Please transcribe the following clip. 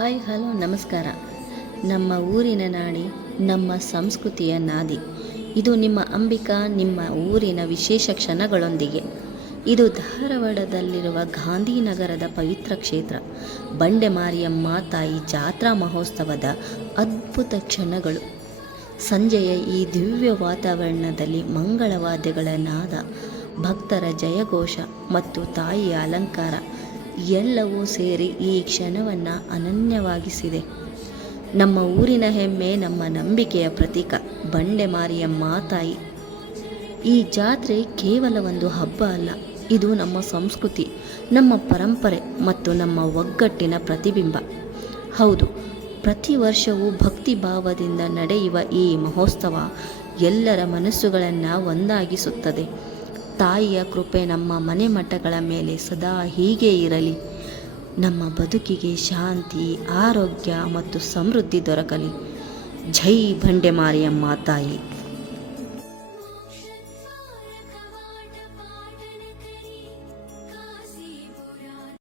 Hi hello ನಮಸ್ಕಾರ. ನಮ್ಮ ಊರಿನ ನಾಡಿ, ನಮ್ಮ ಸಂಸ್ಕೃತಿಯ ನಾದಿ. ಇದು ನಿಮ್ಮ ಅಂಬಿಕಾ, ನಿಮ್ಮ ಊರಿನ ವಿಶೇಷ ಕ್ಷಣಗಳೊಂದಿಗೆ. ಇದು ಧಾರವಾಡದಲ್ಲಿರುವ ಗಾಂಧಿನಗರದ ಪವಿತ್ರ ಕ್ಷೇತ್ರ ಬಂಡೆ ಮಾರಿಯಮ್ಮ ತಾಯಿ ಜಾತ್ರಾ ಮಹೋತ್ಸವದ ಅದ್ಭುತ ಕ್ಷಣಗಳು. ಸಂಜೆಯ ಈ ದಿವ್ಯ ವಾತಾವರಣದಲ್ಲಿ ಮಂಗಳವಾದ್ಯಗಳ ನಾದ, ಭಕ್ತರ ಜಯಘೋಷ ಮತ್ತು ತಾಯಿಯ ಅಲಂಕಾರ ಎಲ್ಲವೂ ಸೇರಿ ಈ ಕ್ಷಣವನ್ನು ಅನನ್ಯವಾಗಿಸಿದೆ. ನಮ್ಮ ಊರಿನ ಹೆಮ್ಮೆ, ನಮ್ಮ ನಂಬಿಕೆಯ ಪ್ರತೀಕ ಬಂಡೆ ಮಾರಿಯಮ್ಮ ತಾಯಿ. ಈ ಜಾತ್ರೆ ಕೇವಲ ಒಂದು ಹಬ್ಬ ಅಲ್ಲ, ಇದು ನಮ್ಮ ಸಂಸ್ಕೃತಿ, ನಮ್ಮ ಪರಂಪರೆ ಮತ್ತು ನಮ್ಮ ಒಗ್ಗಟ್ಟಿನ ಪ್ರತಿಬಿಂಬ. ಹೌದು, ಪ್ರತಿ ವರ್ಷವೂ ಭಕ್ತಿ ಭಾವದಿಂದ ನಡೆಯುವ ಈ ಮಹೋತ್ಸವ ಎಲ್ಲರ ಮನಸ್ಸುಗಳನ್ನು ಒಂದಾಗಿಸುತ್ತದೆ. ತಾಯಿಯ ಕೃಪೆ ನಮ್ಮ ಮನೆ ಮಠಗಳ ಮೇಲೆ ಸದಾ ಹೀಗೆ ಇರಲಿ. ನಮ್ಮ ಬದುಕಿಗೆ ಶಾಂತಿ, ಆರೋಗ್ಯ ಮತ್ತು ಸಮೃದ್ಧಿ ದೊರಕಲಿ. ಜೈ ಬಂಡೆ ಮಾರಿಯಮ್ಮ ತಾಯಿ.